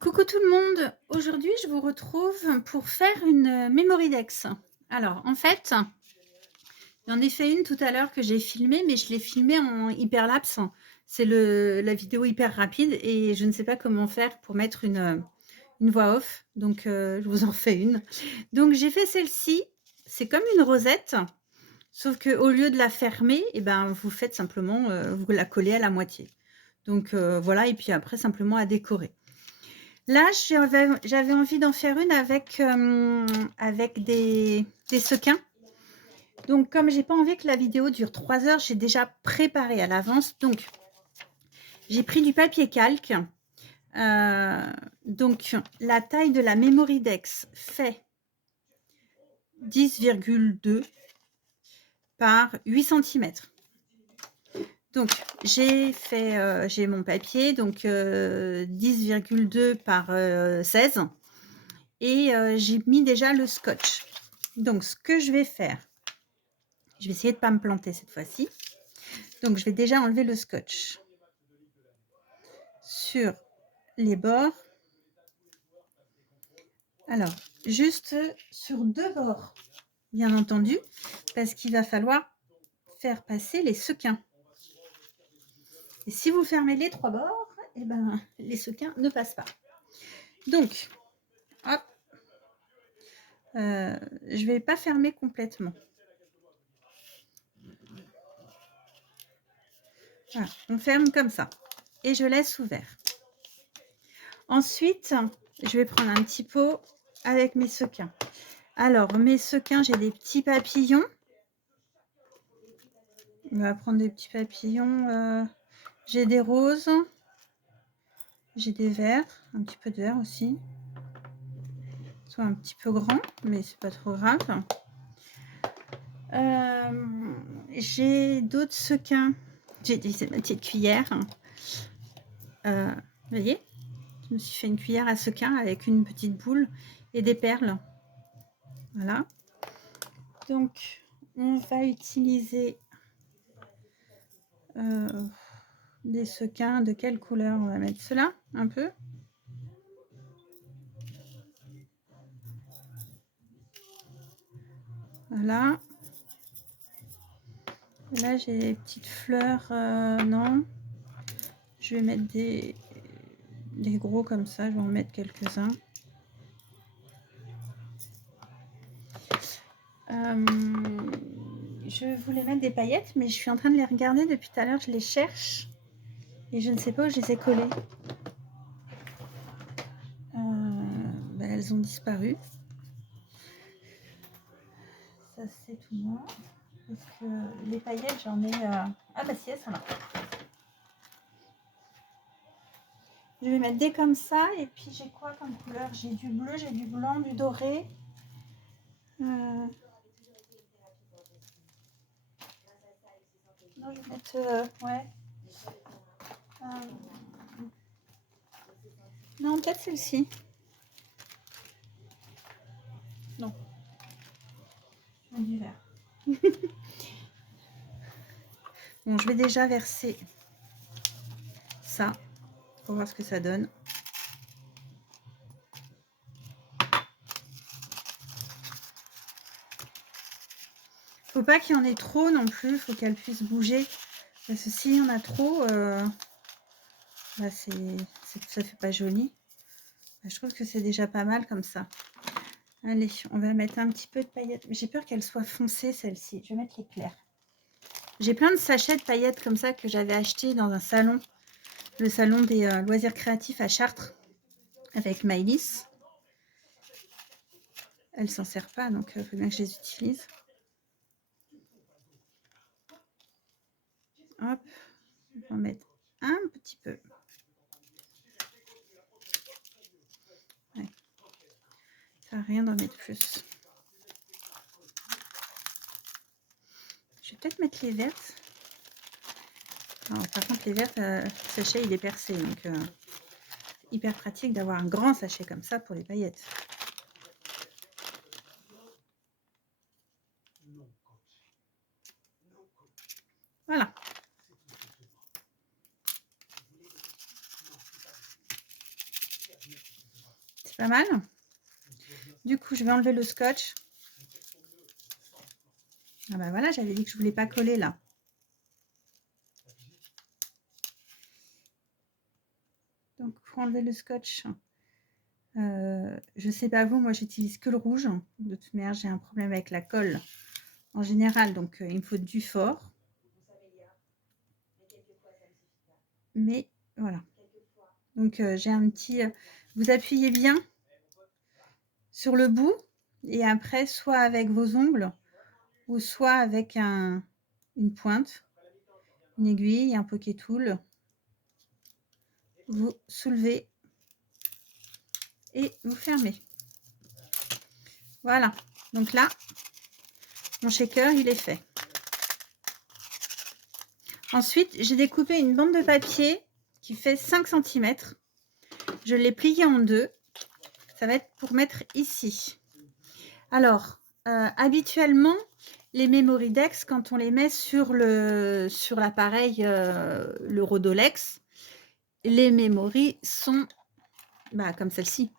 Coucou tout le monde, aujourd'hui je vous retrouve pour faire une Memory Dex. Alors en fait, j'en ai fait une tout à l'heure que j'ai filmée, mais je l'ai filmée en hyperlapse. C'est la vidéo hyper rapide et je ne sais pas comment faire pour mettre une voix off, donc je vous en refais une. Donc j'ai fait celle-ci, c'est comme une rosette, sauf qu'au lieu de la fermer, et ben, vous faites simplement, vous la collez à la moitié. Donc voilà, et puis après simplement à décorer. Là, j'avais envie d'en faire une avec des sequins. Donc, comme j'ai pas envie que la vidéo dure 3 heures, j'ai déjà préparé à l'avance. Donc, j'ai pris du papier calque. Donc, la taille de la Memory Dex fait 10,2 par 8 centimètres. Donc, j'ai mon papier, donc 10,2 par 16. Et j'ai mis déjà le scotch. Donc, ce que je vais faire, je vais essayer de ne pas me planter cette fois-ci. Donc, je vais déjà enlever le scotch sur les bords. Alors, juste sur 2 bords, bien entendu, parce qu'il va falloir faire passer les sequins. Et si vous fermez les 3 bords, eh ben, les sequins ne passent pas. Donc, hop, je ne vais pas fermer complètement. Voilà, on ferme comme ça et je laisse ouvert. Ensuite, je vais prendre un petit pot avec mes sequins. Alors, mes sequins, j'ai des petits papillons. On va prendre des petits papillons. J'ai des roses. J'ai des verts, un petit peu de vert aussi. Ils sont un petit peu grands, mais c'est pas trop grave. J'ai d'autres sequins. J'ai ma petite cuillère. Vous voyez, je me suis fait une cuillère à sequin avec une petite boule et des perles. Voilà. Donc, on va utiliser des sequins. De quelle couleur on va mettre cela un peu? Voilà. Là, j'ai des petites fleurs. Non. Je vais mettre des gros comme ça. Je vais en mettre quelques-uns. Je voulais mettre des paillettes, mais je suis en train de les regarder depuis tout à l'heure. Je les cherche et je ne sais pas où je les ai collées. Elles ont disparu. Ça, c'est tout moi. Parce que les paillettes, j'en ai... Ah bah si, elles sont là. Je vais mettre des comme ça. Et puis, j'ai quoi comme couleur? J'ai du bleu, j'ai du blanc, du doré. Non, je vais mettre... ouais. Non, peut-être celle-ci. Non. Je mets du vert. Bon, je vais déjà verser ça pour voir ce que ça donne. Faut pas qu'il y en ait trop non plus, faut qu'elle puisse bouger. Parce que s'il y en a trop, bah ça fait pas joli. Je trouve que c'est déjà pas mal comme ça. Allez, on va mettre un petit peu de paillettes. J'ai peur qu'elle soit foncée celle-ci. Je vais mettre les clairs. J'ai plein de sachets de paillettes comme ça que j'avais acheté dans un salon. Le salon des loisirs créatifs à Chartres. Avec Maëlys. Elle s'en sert pas, donc il faut bien que je les utilise. Hop, on va mettre un petit peu. Ouais. Ça sert à rien d'en mettre plus. Je vais peut-être mettre les vertes. Alors, par contre, les vertes, le sachet il est percé, donc hyper pratique d'avoir un grand sachet comme ça pour les paillettes. Voilà. C'est pas mal. Du coup, je vais enlever le scotch. Ah bah voilà, j'avais dit que je voulais pas coller là. Donc, pour enlever le scotch, je sais pas vous, moi j'utilise que le rouge. De toute manière, j'ai un problème avec la colle en général, donc il me faut du fort. Mais voilà. Donc j'ai un petit... vous appuyez bien sur le bout et après, soit avec vos ongles ou soit avec une pointe, une aiguille, un poké tool. Vous soulevez et vous fermez. Voilà. Donc là, mon shaker, il est fait. Ensuite, j'ai découpé une bande de papier qui fait 5 cm. Je l'ai pliée en deux. Ça va être pour mettre ici. Alors, habituellement, les Memory Dex, quand on les met sur l'appareil, le Rodolex, les memories sont comme celle-ci.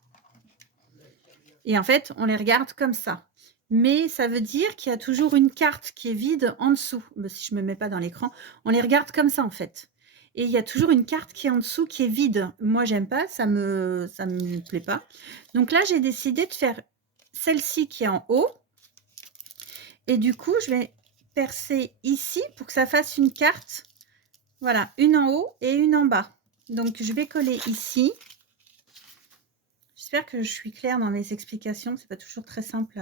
Et en fait, on les regarde comme ça. Mais ça veut dire qu'il y a toujours une carte qui est vide en dessous. Si je ne me mets pas dans l'écran, on les regarde comme ça en fait. Et il y a toujours une carte qui est en dessous qui est vide. Moi, j'aime pas, ça me plaît pas. Donc là, j'ai décidé de faire celle-ci qui est en haut. Et du coup, je vais percer ici pour que ça fasse une carte. Voilà, une en haut et une en bas. Donc, je vais coller ici. J'espère que je suis claire dans mes explications. C'est pas toujours très simple.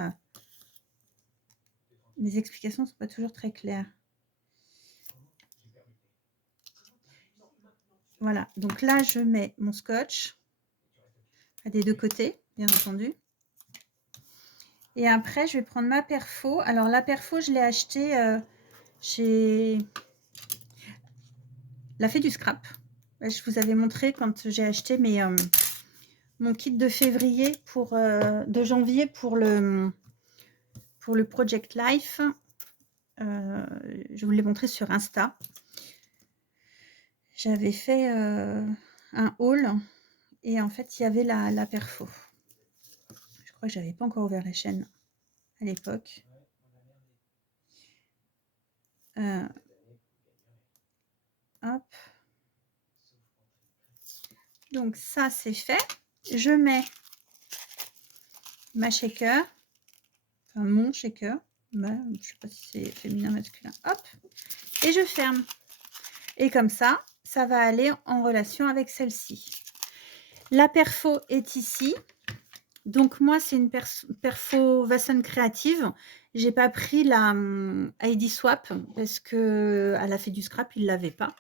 Mes explications ne sont pas toujours très claires. Voilà, donc là, je mets mon scotch des deux côtés, bien entendu. Et après, je vais prendre ma perfo. Alors, la perfo, je l'ai achetée chez La Fée du Scrap. Je vous avais montré quand j'ai acheté mon kit de février de janvier pour le Project Life. Je vous l'ai montré sur Insta. J'avais fait un haul et en fait, il y avait la perfo. Je crois que j'avais pas encore ouvert la chaîne à l'époque. Hop. Donc ça, c'est fait. Je mets ma shaker, enfin mon shaker. Je ne sais pas si c'est féminin, masculin. Hop. Et je ferme. Et comme ça, ça va aller en relation avec celle-ci. La perfo est ici. Donc moi, c'est une perfo Vasson créative. J'ai pas pris la ID Swap parce que à La Fée du Scrap, il l'avait pas.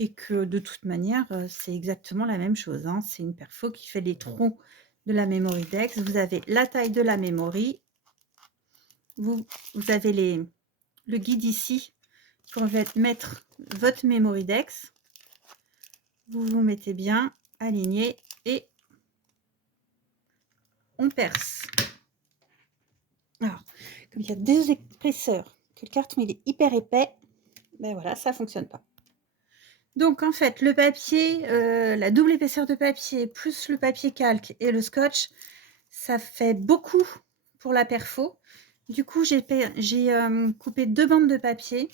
Et que de toute manière, c'est exactement la même chose. Hein. C'est une perfo qui fait les troncs de la Memory Dex. Vous avez la taille de la memory. Vous avez le guide ici pour mettre votre Memory Dex. Vous vous mettez bien aligné et on perce. Alors, comme il y a deux épaisseurs, que le carton il est hyper épais, ben voilà, ça ne fonctionne pas. Donc en fait, le papier, la double épaisseur de papier, plus le papier calque et le scotch, ça fait beaucoup pour la perfo. Du coup, j'ai coupé 2 bandes de papier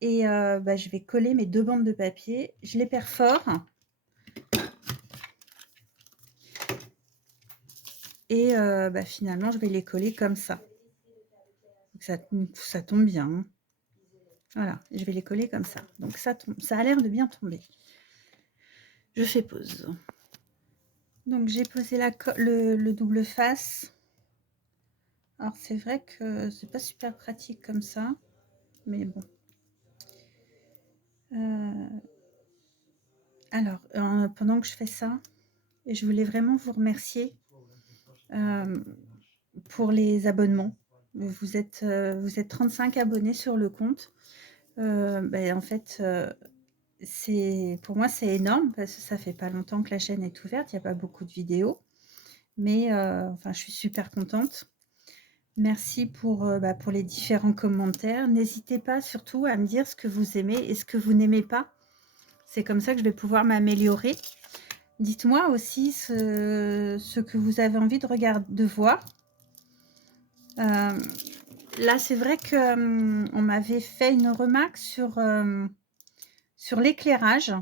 et je vais coller mes 2 bandes de papier. Je les perfore. Et finalement, je vais les coller comme ça. Donc ça tombe bien. Hein. Voilà, je vais les coller comme ça. Donc ça a l'air de bien tomber. Je fais pause. Donc j'ai posé le double face. Alors c'est vrai que c'est pas super pratique comme ça, mais bon. Alors pendant que je fais ça, je voulais vraiment vous remercier pour les abonnements. Vous êtes 35 abonnés sur le compte. En fait, pour moi c'est énorme parce que ça fait pas longtemps que la chaîne est ouverte, il n'y a pas beaucoup de vidéos, mais enfin je suis super contente. Merci pour les différents commentaires. N'hésitez pas surtout à me dire ce que vous aimez et ce que vous n'aimez pas. C'est comme ça que je vais pouvoir m'améliorer. Dites-moi aussi ce que vous avez envie de voir. Là, c'est vrai que on m'avait fait une remarque sur l'éclairage,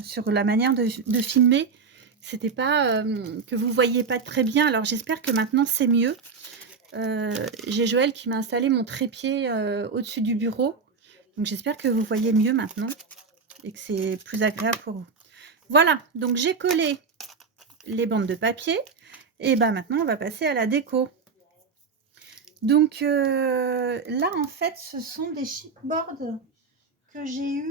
sur la manière de filmer. C'était pas que vous voyez pas très bien. Alors j'espère que maintenant c'est mieux. J'ai Joël qui m'a installé mon trépied au-dessus du bureau. Donc j'espère que vous voyez mieux maintenant et que c'est plus agréable pour vous. Voilà, donc j'ai collé les bandes de papier. Et ben maintenant, on va passer à la déco. Donc là, en fait, ce sont des chipboards que j'ai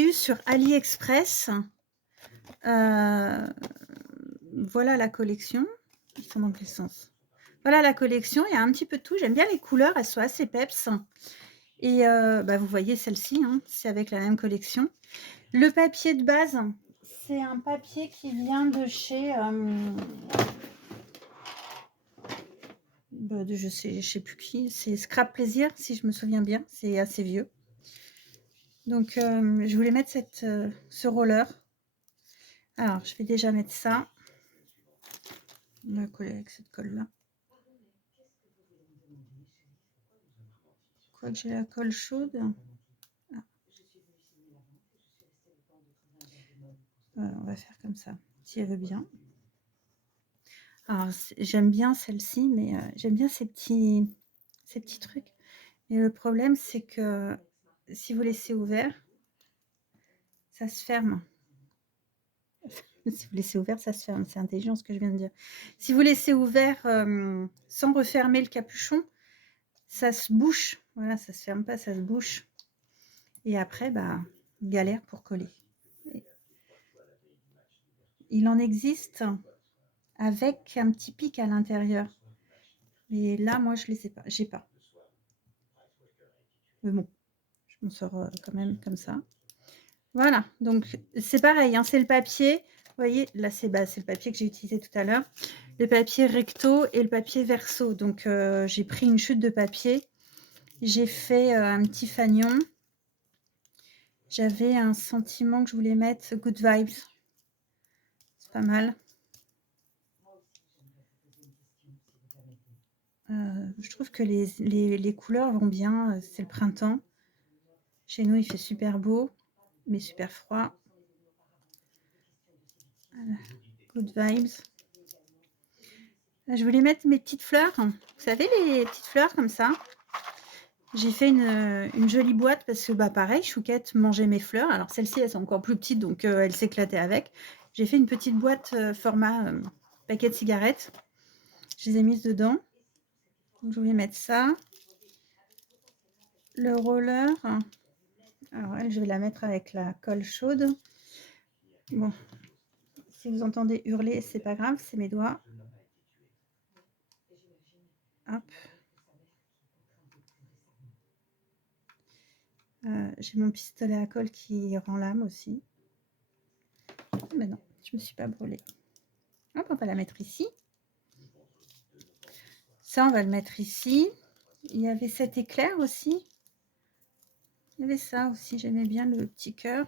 eu sur AliExpress. Voilà la collection. Ils sont dans quel sens? Voilà la collection. Il y a un petit peu de tout. J'aime bien les couleurs. Elles sont assez peps. Et bah, vous voyez celle-ci, hein, c'est avec la même collection. Le papier de base, c'est un papier qui vient de chez... je sais plus qui. C'est Scrap Plaisir, si je me souviens bien. C'est assez vieux. Donc, je voulais mettre ce roller. Alors, je vais déjà mettre ça. On va coller avec cette colle-là. Quoique j'ai la colle chaude. Ah. Voilà, on va faire comme ça, si elle veut bien. Alors, j'aime bien celle-ci, mais j'aime bien ces petits trucs. Et le problème, c'est que si vous laissez ouvert, ça se ferme. Si vous laissez ouvert, ça se ferme. C'est intelligent ce que je viens de dire. Si vous laissez ouvert sans refermer le capuchon, ça se bouche. Voilà, ça se ferme pas, ça se bouche. Et après, bah, galère pour coller. Il en existe avec un petit pic à l'intérieur. Mais là, moi, je ne les ai pas. J'ai pas. Mais bon, je m'en sors quand même comme ça. Voilà, donc c'est pareil, hein, c'est le papier. Vous voyez, là, c'est le papier que j'ai utilisé tout à l'heure. Le papier recto et le papier verso. Donc, j'ai pris une chute de papier. J'ai fait un petit fanion. J'avais un sentiment que je voulais mettre Good Vibes. C'est pas mal. Je trouve que les couleurs vont bien. C'est le printemps. Chez nous, il fait super beau, mais super froid. Voilà. Good Vibes. Je voulais mettre mes petites fleurs. Vous savez, les petites fleurs comme ça. J'ai fait une jolie boîte parce que, bah, pareil, Chouquette mangeait mes fleurs. Alors, celle-ci, elles sont encore plus petites, donc elle s'éclatait avec. J'ai fait une petite boîte format paquet de cigarettes. Je les ai mises dedans. Donc, je vais mettre ça. Le roller. Alors, elle, je vais la mettre avec la colle chaude. Bon, si vous entendez hurler, c'est pas grave, c'est mes doigts. Hop. J'ai mon pistolet à colle qui rend l'âme aussi. Mais non, je me suis pas brûlée. Hop, on va la mettre ici. Ça, on va le mettre ici. Il y avait cet éclair aussi. Il y avait ça aussi, j'aimais bien le petit cœur.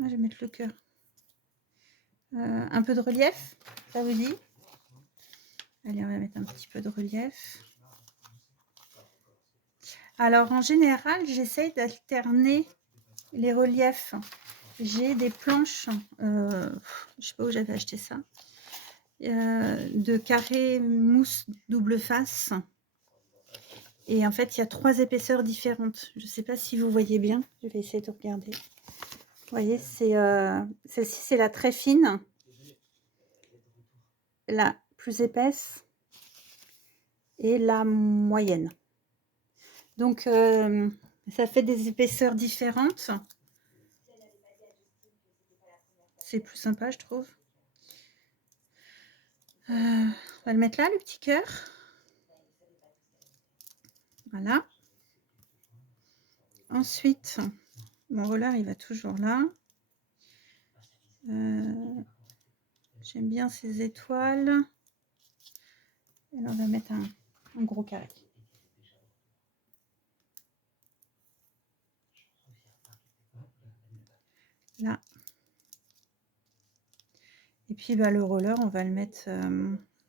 Ah, je vais mettre le cœur. Un peu de relief, ça vous dit? Allez, on va mettre un petit peu de relief. Alors, en général, j'essaye d'alterner les reliefs. J'ai des planches, je ne sais pas où j'avais acheté ça, de carré mousse double face. Et en fait, il y a 3 épaisseurs différentes. Je ne sais pas si vous voyez bien. Je vais essayer de regarder. Vous voyez, celle-ci, c'est la très fine. La plus épaisse. Et la moyenne. Donc, ça fait des épaisseurs différentes. C'est plus sympa, je trouve. On va le mettre là, le petit cœur. Voilà. Ensuite, mon roller, il va toujours là. J'aime bien ces étoiles. Et là, on va mettre un gros carré. là. Et puis bah, le roller, on va le mettre...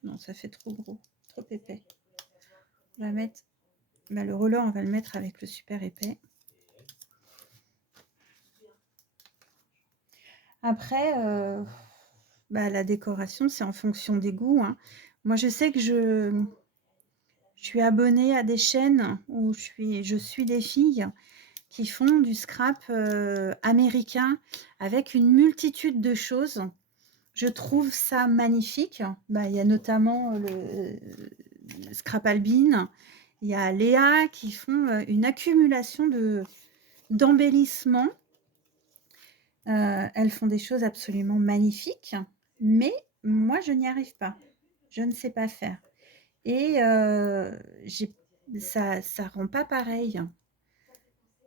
non, ça fait trop gros, trop épais. On va mettre... Bah, le roller, on va le mettre avec le super épais. Après, bah, la décoration, c'est en fonction des goûts, hein. Moi, je sais que je suis abonnée à des chaînes où je suis des filles qui font du scrap américain avec une multitude de choses. Je trouve ça magnifique. Bah, il y a notamment le Scrap Albine. Il y a Léa qui font une accumulation d'embellissements. Elles font des choses absolument magnifiques, mais moi, je n'y arrive pas. Je ne sais pas faire. Et ça ne rend pas pareil.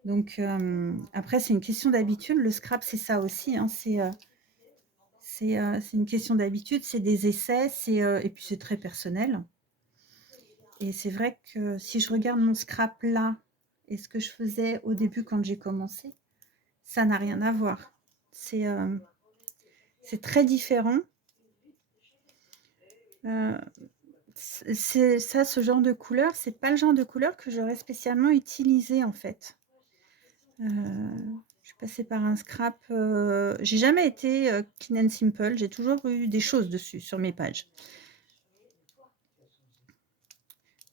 Donc, après, c'est une question d'habitude. Le scrap, c'est ça aussi, hein. C'est une question d'habitude, c'est des essais, et puis c'est très personnel. Et c'est vrai que si je regarde mon scrap là et ce que je faisais au début quand j'ai commencé, ça n'a rien à voir. C'est très différent. C'est ça, ce genre de couleur, c'est pas le genre de couleur que j'aurais spécialement utilisé en fait. Je suis passée par un scrap. J'ai jamais été clean and simple. J'ai toujours eu des choses dessus sur mes pages.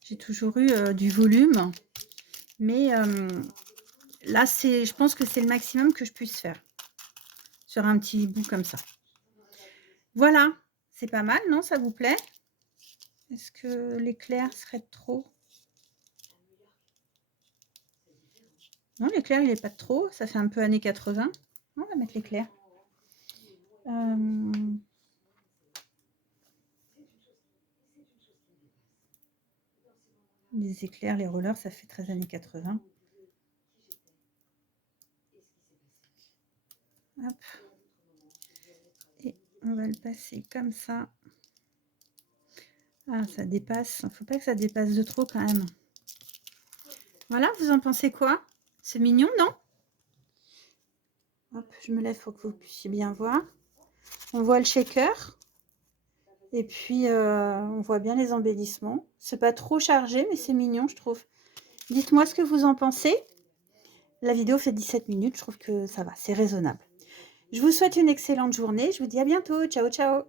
J'ai toujours eu du volume, mais là, je pense que c'est le maximum que je puisse faire sur un petit bout comme ça. Voilà, c'est pas mal, non? Ça vous plaît? Est-ce que l'éclair serait trop? Non, l'éclair, il n'est pas de trop. Ça fait un peu années 80. On va mettre l'éclair. Les éclairs, les rollers, ça fait très années 80. Hop. Et on va le passer comme ça. Ah, ça dépasse. Il ne faut pas que ça dépasse de trop quand même. Voilà, vous en pensez quoi? C'est mignon, non? Hop, je me lève pour que vous puissiez bien voir. On voit le shaker. Et puis, on voit bien les embellissements. C'est pas trop chargé, mais c'est mignon, je trouve. Dites-moi ce que vous en pensez. La vidéo fait 17 minutes. Je trouve que ça va, c'est raisonnable. Je vous souhaite une excellente journée. Je vous dis à bientôt. Ciao, ciao.